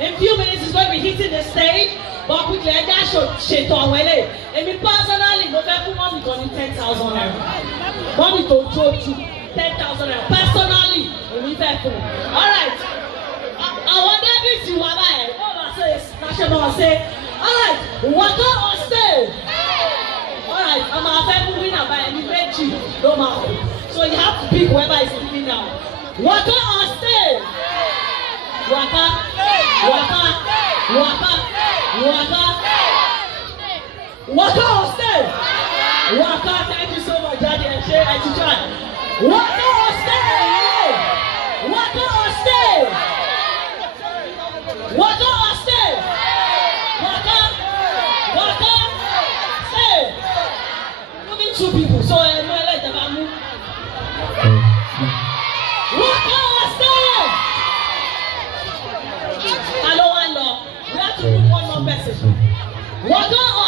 In few minutes, he's going to be hitting the stage. But quickly, I just should on Wele. And me personally, no matter mommy got 10,000 naira. Mommy to joke to 10,000 naira. Personally, me faithful. All right. I want every you are like. National say. All right. Waka or stay. All right. I'm a faithful winner by any bench. No matter. So you have to pick whoever is leading now. Waka or stay. Waka. Waka. Waka. Waka. Waka or stay. Waka. Thank you so much, Daddy. And share and try. Waka or stay. Waka or stay. Waka or stay. Waka. Waka. Stay. Moving two people. So I let them move. Waka or stay. Hello, hello. We have to put one more message. Waka or